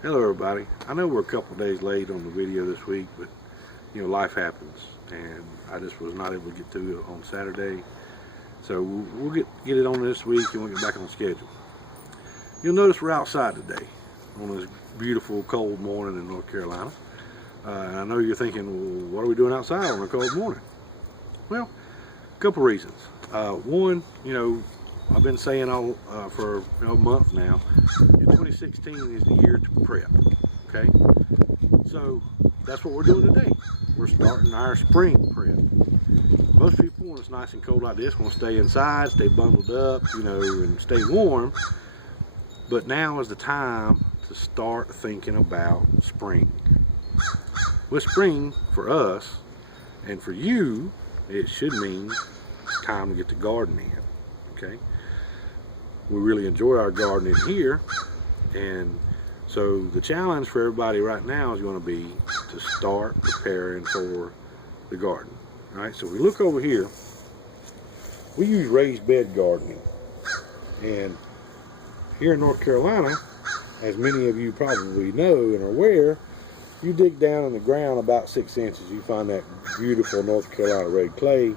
Hello everybody. I know we're a couple of days late on the video this week, but life happens and I just was not able to get to it on Saturday. So we'll get it on this week and we'll get back on schedule. You'll notice we're outside today on this beautiful cold morning in North Carolina. And I know you're thinking, well, what are we doing outside on a cold morning? Well, a couple reasons. One, I've been saying all for a month now, 2016 is the year to prep, okay? So that's what we're doing today. We're starting our spring prep. Most people, when it's nice and cold like this, want to stay inside, stay bundled up, and stay warm. But now is the time to start thinking about spring. With spring, for us, and for you, it should mean time to get the garden in, okay? We really enjoy our gardening here, and so the challenge for everybody right now is going to be to start preparing for the garden. All right, so we look over here. We use raised bed gardening, and here in North Carolina, as many of you probably know and are aware, you dig down in the ground about 6 inches, you find that beautiful North Carolina red clay,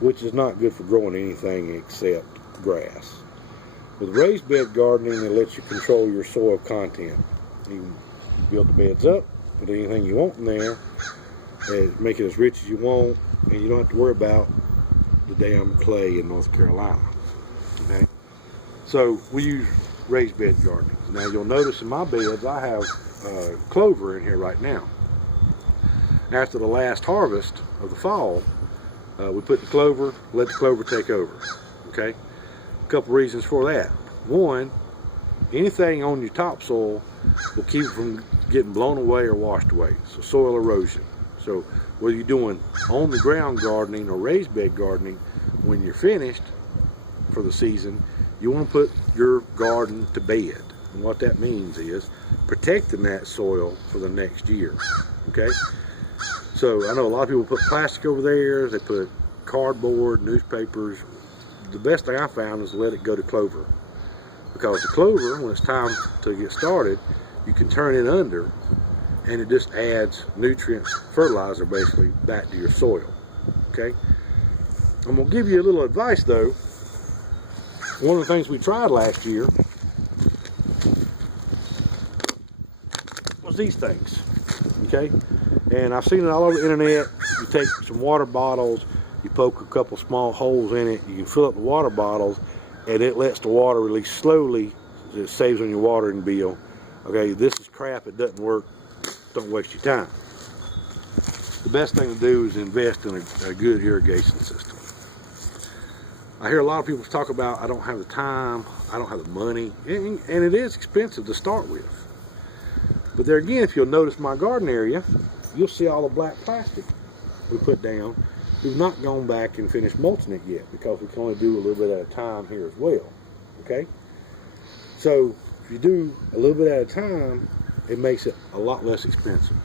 which is not good for growing anything except grass. With raised bed gardening, it lets you control your soil content. You build the beds up, put anything you want in there, and make it as rich as you want, and you don't have to worry about the damn clay in North Carolina. Okay? So we use raised bed gardening. Now you'll notice in my beds I have clover in here right now. After the last harvest of the fall, we put the clover, let the clover take over. Okay? Couple reasons for that. One, anything on your topsoil will keep it from getting blown away or washed away. So soil erosion. So whether you're doing on the ground gardening or raised bed gardening, when you're finished for the season, you want to put your garden to bed. And what that means is protecting that soil for the next year. Okay? So I know a lot of people put plastic over there, they put cardboard, newspapers. The best thing I found is to let it go to clover, because the clover, when it's time to get started, you can turn it under and it just adds nutrients, fertilizer basically, back to your soil. Okay, I'm gonna give you a little advice though. One of the things we tried last year was these things. Okay, and I've seen it all over the internet. You take some water bottles, you poke a couple small holes in it, you can fill up the water bottles, and it lets the water release slowly. It saves on your watering bill. Okay, this is crap, it doesn't work, don't waste your time. The best thing to do is invest in a good irrigation system. I hear a lot of people talk about, I don't have the time, I don't have the money, and it is expensive to start with. But there again, if you'll notice my garden area, you'll see all the black plastic we put down. We've not gone back and finished mulching it yet because we can only do a little bit at a time here as well. Okay? So if you do a little bit at a time, it makes it a lot less expensive.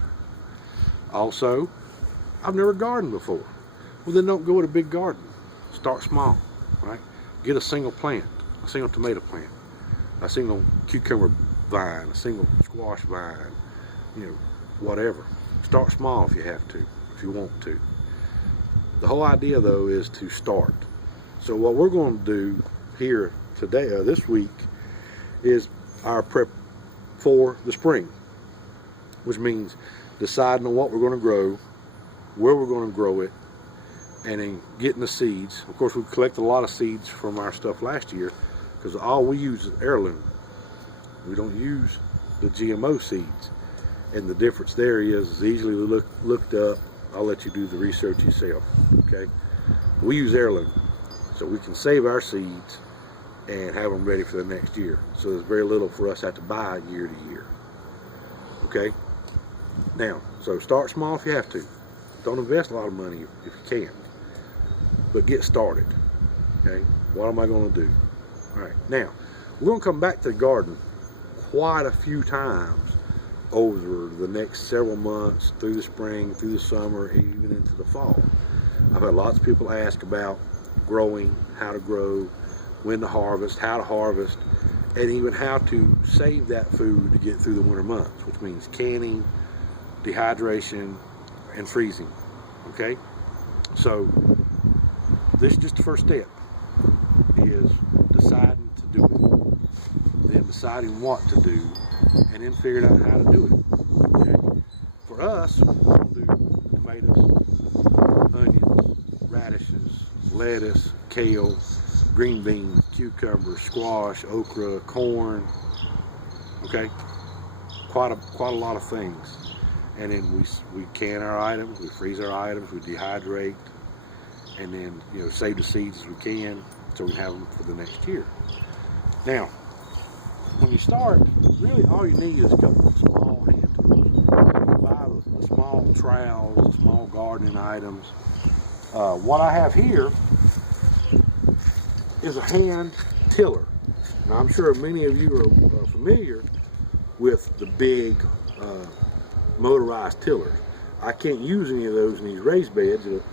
Also, I've never gardened before. Well, then don't go with a big garden. Start small, right? Get a single plant, a single tomato plant, a single cucumber vine, a single squash vine, whatever. Start small if you have to, if you want to. The whole idea though is to start. So what we're going to do here today, this week, is our prep for the spring, which means deciding on what we're going to grow, where we're going to grow it, and then getting the seeds. Of course, we collected a lot of seeds from our stuff last year because all we use is heirloom. We don't use the GMO seeds, and the difference there is easily looked up. I'll let you do the research yourself, okay? We use heirloom, so we can save our seeds and have them ready for the next year. So there's very little for us to have to buy year to year, okay? Now, so start small if you have to. Don't invest a lot of money if you can, but get started, okay? What am I gonna do? All right, now, we're gonna come back to the garden quite a few times over the next several months, through the spring, through the summer, and even into the fall. I've had lots of people ask about growing, how to grow, when to harvest, how to harvest, and even how to save that food to get through the winter months, which means canning, dehydration, and freezing. Okay, so this is just the first step, is deciding to do it, then deciding what to do, and then figuring out how to do it. Okay? For us, we'll do tomatoes, onions, radishes, lettuce, kale, green beans, cucumbers, squash, okra, corn. Okay, quite a lot of things. And then we can our items, we freeze our items, we dehydrate, and then save the seeds as we can so we can have them for the next year. Now, when you start, really all you need is a couple of small hand tools. You buy the small trowels, the small gardening items. What I have here is a hand tiller. Now, I'm sure many of you are familiar with the big motorized tillers. I can't use any of those in these raised beds. It'll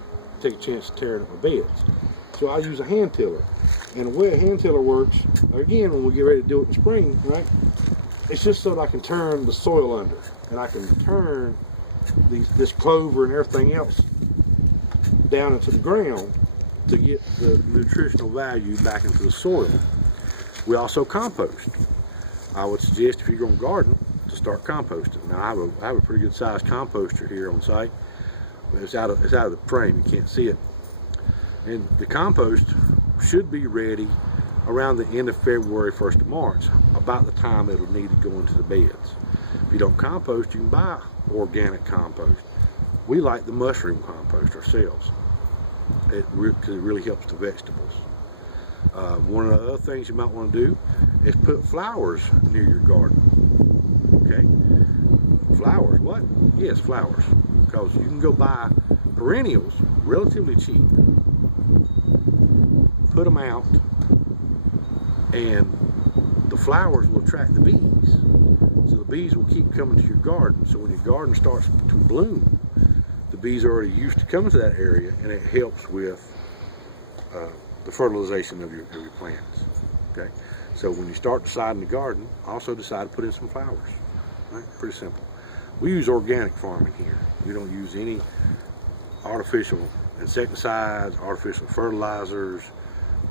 take a chance of tearing up my beds. So I use a hand tiller. And the way a hand tiller works, again, when we get ready to do it in spring, right? It's just so that I can turn the soil under, and I can turn this clover and everything else down into the ground to get the nutritional value back into the soil. We also compost. I would suggest, if you're going to garden, to start composting. Now I have a pretty good sized composter here on site. It's out of the frame, you can't see it. And the compost should be ready around the end of February, 1st of March, about the time it'll need to go into the beds. If you don't compost, you can buy organic compost. We like the mushroom compost ourselves, because it really helps the vegetables. One of the other things you might want to do is put flowers near your garden. Okay, flowers, what? Yes, flowers, because you can go buy perennials relatively cheap, put them out, and the flowers will attract the bees. So the bees will keep coming to your garden. So when your garden starts to bloom, the bees are already used to coming to that area, and it helps with the fertilization of your plants. Okay, so when you start deciding to garden, also decide to put in some flowers. Right? Pretty simple. We use organic farming here. We don't use any artificial insecticides, artificial fertilizers.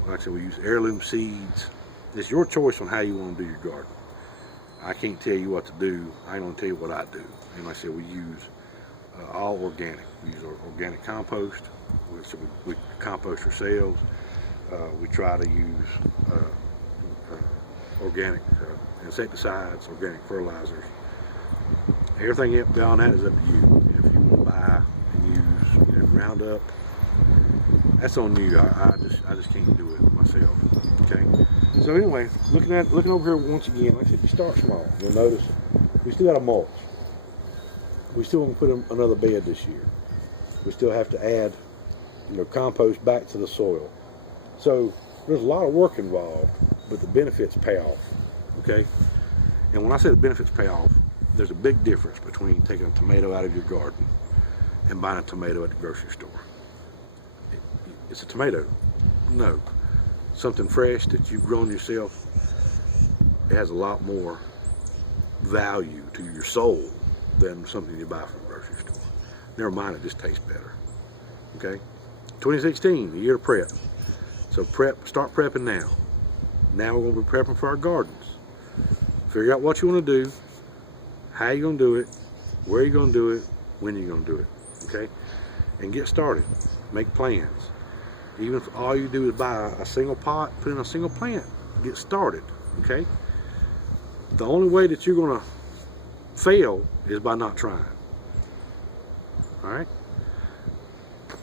Like I said, we use heirloom seeds. It's your choice on how you want to do your garden. I can't tell you what to do. I ain't gonna tell you what I do. And like I said, we use all organic. We use organic compost. We compost ourselves. We try to use organic insecticides, organic fertilizers. Everything beyond that is up to you. If you want to buy and use roundup, that's on you. I just can't do it myself. Okay. So anyway, looking over here once again, like I said, you start small. You'll notice we still got a mulch. We still want to put another bed this year. We still have to add, compost back to the soil. So there's a lot of work involved, but the benefits pay off. Okay. And when I say the benefits pay off, there's a big difference between taking a tomato out of your garden and buying a tomato at the grocery store. It's a tomato. No. Something fresh that you've grown yourself, it has a lot more value to your soul than something you buy from a grocery store. Never mind, it just tastes better. Okay? 2016, the year of prep. So start prepping now. Now we're going to be prepping for our gardens. Figure out what you want to do, how you're going to do it, where you're going to do it, when you're going to do it. Okay? And get started. Make plans. Even if all you do is buy a single pot, put in a single plant, get started. Okay? The only way that you're going to fail is by not trying. All right?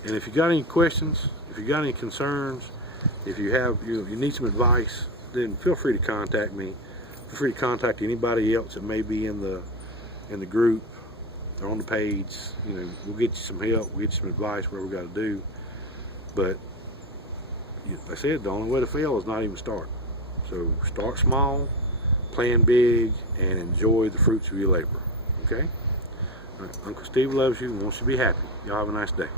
And if you got any questions, if you got any concerns, if you have you need some advice, then feel free to contact me. Feel free to contact anybody else that may be in the group or on the page. We'll get you some help, we'll get you some advice, whatever we got to do. But like I said, the only way to fail is not even start. So start small, plan big, and enjoy the fruits of your labor. Okay? All right. Uncle Steve loves you and wants you to be happy. Y'all have a nice day.